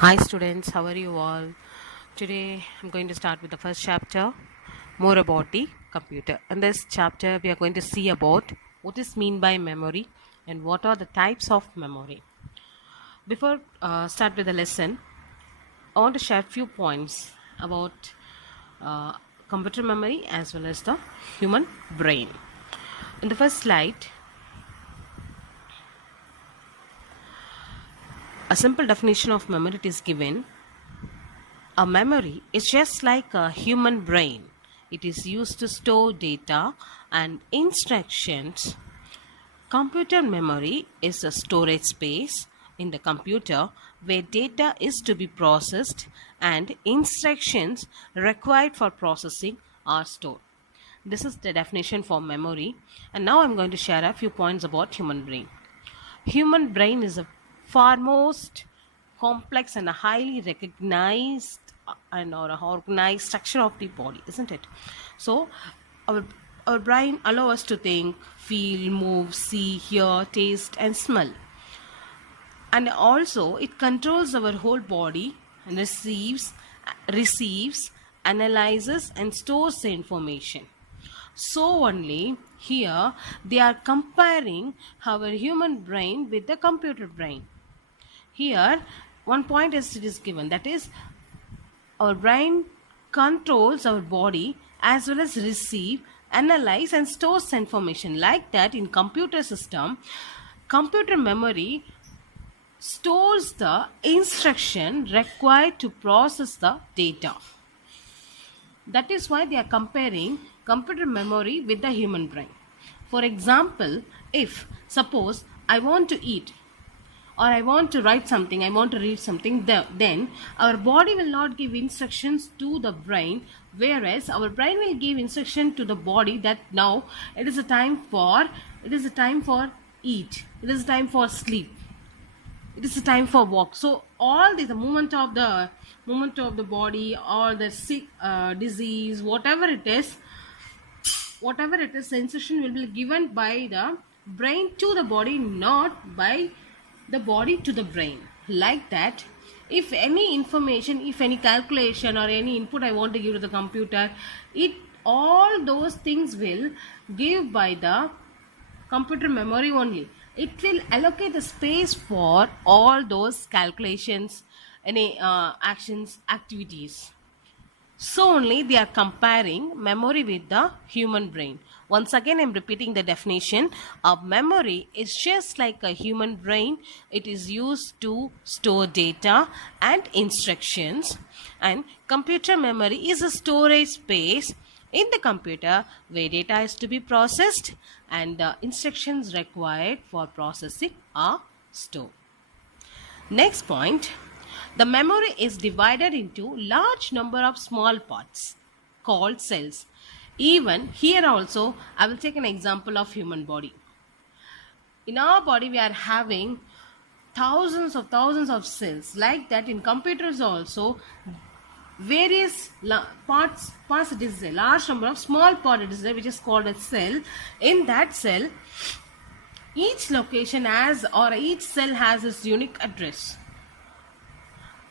Hi students, how are you all? Today I'm going to start with the first chapter, more about the computer. In this chapter we are going to see about what is mean by memory and what are the types of memory. Before start with the lesson, I want to share few points about uh, computer memory as well as the human brain. In the first slide, a simple definition of memory is given. A memory is just like a human brain. It is used to store data and instructions. Computer memory is a storage space in the computer where data is to be processed and instructions required for processing are stored. This is the definition for memory. And now I'm going to share a few points about human brain. Human brain is a far most complex and a highly recognized and or a organized structure of the body, isn't it? So our our brain allows us to think, feel, move, see, hear, taste, and smell. And also it controls our whole body and receives, analyzes, and stores the information. So only here they are comparing our human brain with the computer brain. Here one point is it is given, that is our brain controls our body as well as receive, analyze, and stores information. Like that, in computer system, computer memory stores the instruction required to process the data. That is why they are comparing computer memory with the human brain. For example, if suppose I want to eat, or I want to write something, I want to read something, then our body will not give instructions to the brain, whereas our brain will give instruction to the body that now it is a time for eat, it is a time for sleep, it is a time for walk. So all the movement of the body or the sick disease, whatever it is, the instruction will be given by the brain to the body, not by the body to the brain. Like that, if any information, if any calculation or any input I want to give to the computer, it all those things will give by the computer memory only. It will allocate the space for all those calculations, any actions, activities. So only they are comparing memory with the human brain. Once again, I'm repeating the definition of memory is just like a human brain. It is used to store data and instructions. And computer memory is a storage space in the computer where data is to be processed and the instructions required for processing are stored. Next point, the memory is divided into large number of small parts called cells. Even here also, I will take an example of human body. In our body, we are having thousands of cells. Like that, in computers also, various parts it is a large number of small part it is there, which is called a cell. In that cell, each location has or each cell has its unique address.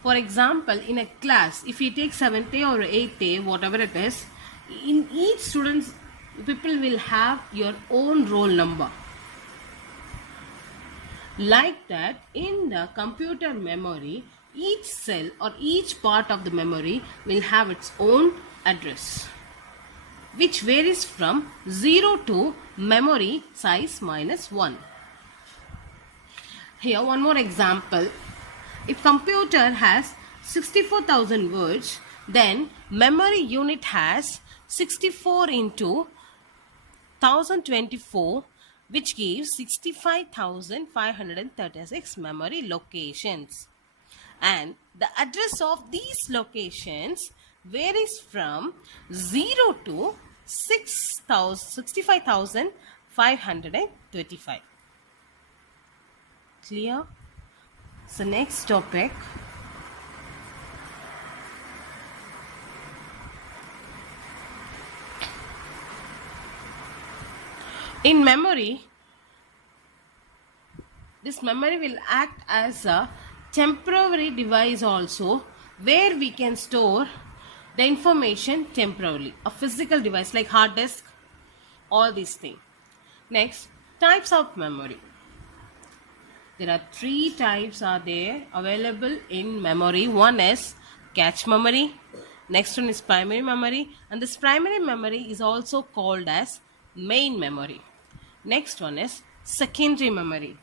For example, in a class, if you take 7th day or 8th day, whatever it is, in each student's, people will have your own roll number. Like that, in the computer memory, each cell or each part of the memory will have its own address, which varies from 0 to memory size minus 1. Here, one more example. If computer has 64,000 words, then memory unit has 64 into 1024, which gives 65,536 memory locations. And the address of these locations varies from 0 to 65,535. Clear? So next topic, in memory, this memory will act as a temporary device also, where we can store the information temporarily. A physical device like hard disk, all these things. Next, types of memory. There are three types are there available in memory. One is cache memory. Next one is primary memory, and this primary memory is also called as main memory. Next one is secondary memory.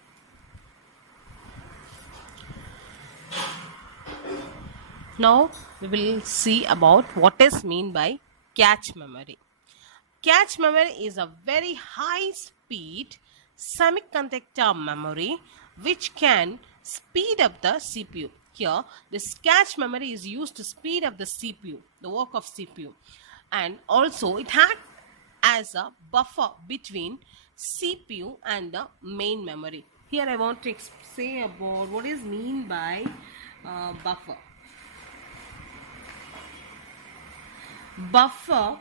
Now we will see about what is mean by cache memory. Cache memory is a very high speed semiconductor memory which can speed up the CPU. Here, this cache memory is used to speed up the CPU, the work of CPU, and also it acts as a buffer between CPU and the main memory. Here I want to say about what is mean by buffer. Buffer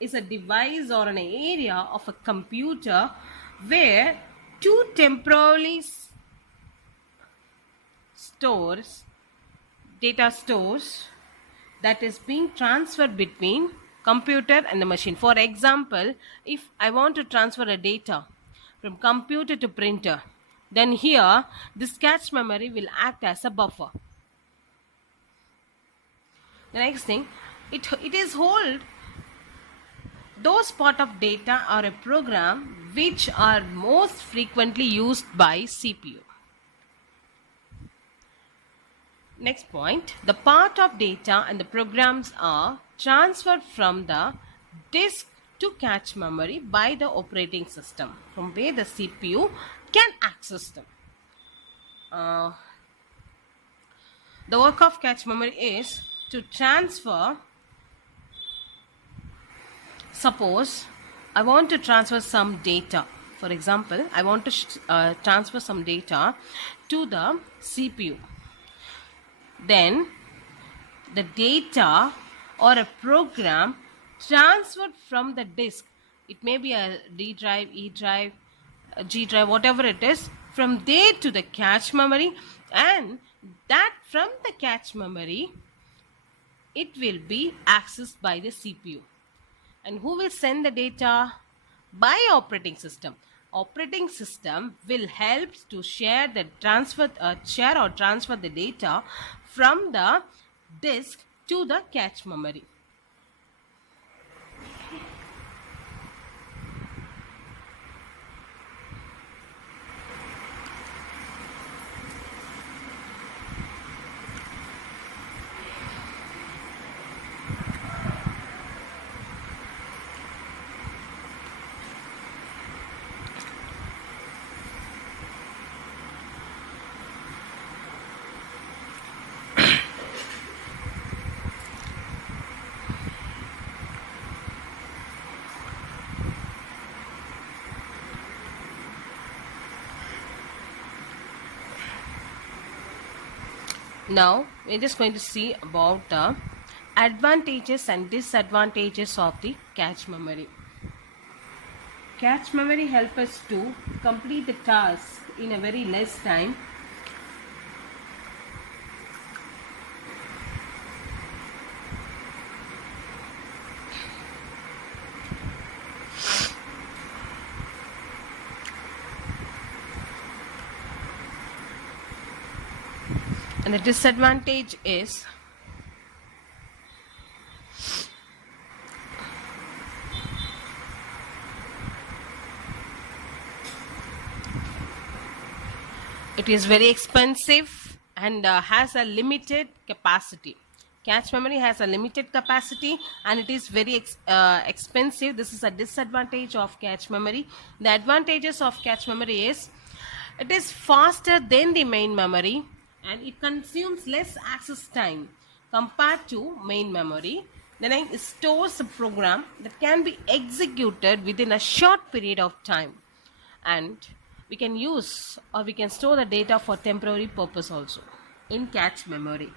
is a device or an area of a computer where two temporarily data stores that is being transferred between computer and the machine. For example, if I want to transfer a data from computer to printer, then here this cache memory will act as a buffer. The next thing, it is hold those part of data or a program which are most frequently used by CPU. Next point, the part of data and the programs are transferred from the disk to cache memory by the operating system, from where the CPU can access them. The work of cache memory is to transfer. Suppose I want to transfer some data. For example, I want to transfer some data to the CPU. Then the data or a program transferred from the disk, it may be a D drive, E drive, a G drive, whatever it is, from there to the cache memory, and that from the cache memory it will be accessed by the CPU. And who will send the data? By operating system. Operating system will help to share or transfer the data from the disk to the cache memory. Now we're just going to see about the advantages and disadvantages of the cache memory. Cache memory helps us to complete the task in a very less time. And the disadvantage is it is very expensive and has a limited capacity. Cache memory has a limited capacity and it is very expensive. This is a disadvantage of cache memory. The advantages of cache memory is it is faster than the main memory and it consumes less access time compared to main memory. Then it stores a program that can be executed within a short period of time, and we can use or we can store the data for temporary purpose also in cache memory.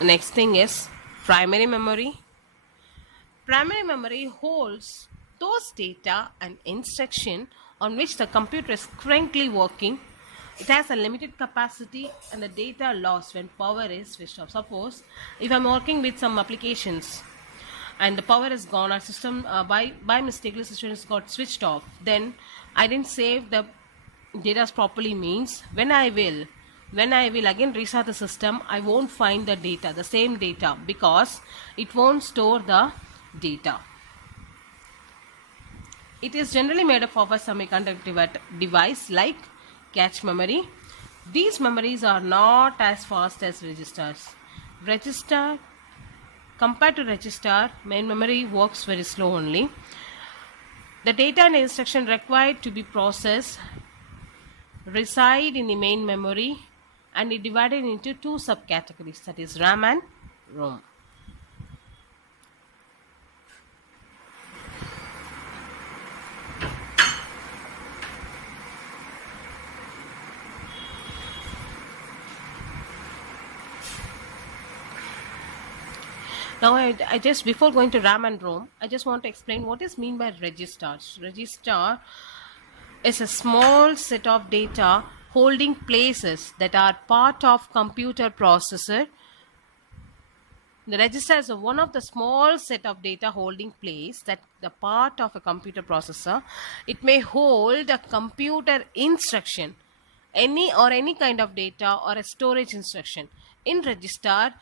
The next thing is primary memory. Primary memory holds those data and instruction on which the computer is currently working. It has a limited capacity and the data lost when power is switched off. Suppose if I'm working with some applications and the power is gone, our system by mistake the system has got switched off, then I didn't save the data properly, means when I will again restart the system, I won't find the data, the same data, because it won't store the data. It is generally made up of a semiconductor device like cache memory. These memories are not as fast as registers. Compared to register, main memory works very slow only. The data and instruction required to be processed reside in the main memory and is divided into two subcategories, that is RAM and ROM. Now, I just, before going to RAM and ROM, I just want to explain what is mean by registers. Register is a small set of data holding places that are part of computer processor. The register is one of the small set of data holding place that the part of a computer processor. It may hold a computer instruction, any kind of data or a storage instruction. In register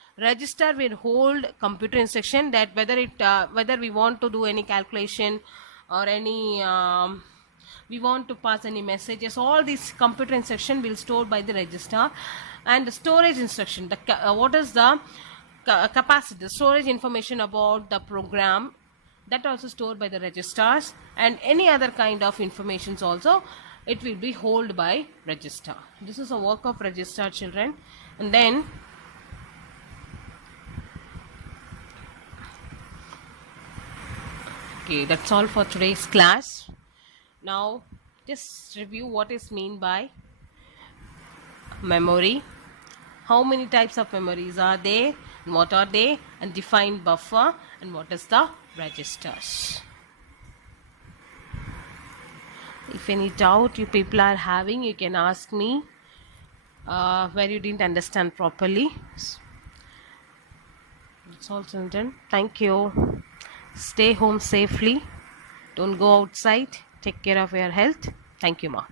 will hold computer instruction, that whether we want to do any calculation or any we want to pass any messages, all these computer instruction will stored by the register. And the storage instruction, what is the capacity, the storage information about the program, that also stored by the registers, and any other kind of informations also, it will be held by register. This is a work of register, children. And then okay, that's all for today's class. Now just review what is mean by memory, how many types of memories are there, and what are they, and define buffer, and what is the registers. If any doubt you people are having, you can ask me where you didn't understand properly. That's all, children. Thank you. Stay home safely. Don't go outside. Take care of your health. Thank you, ma.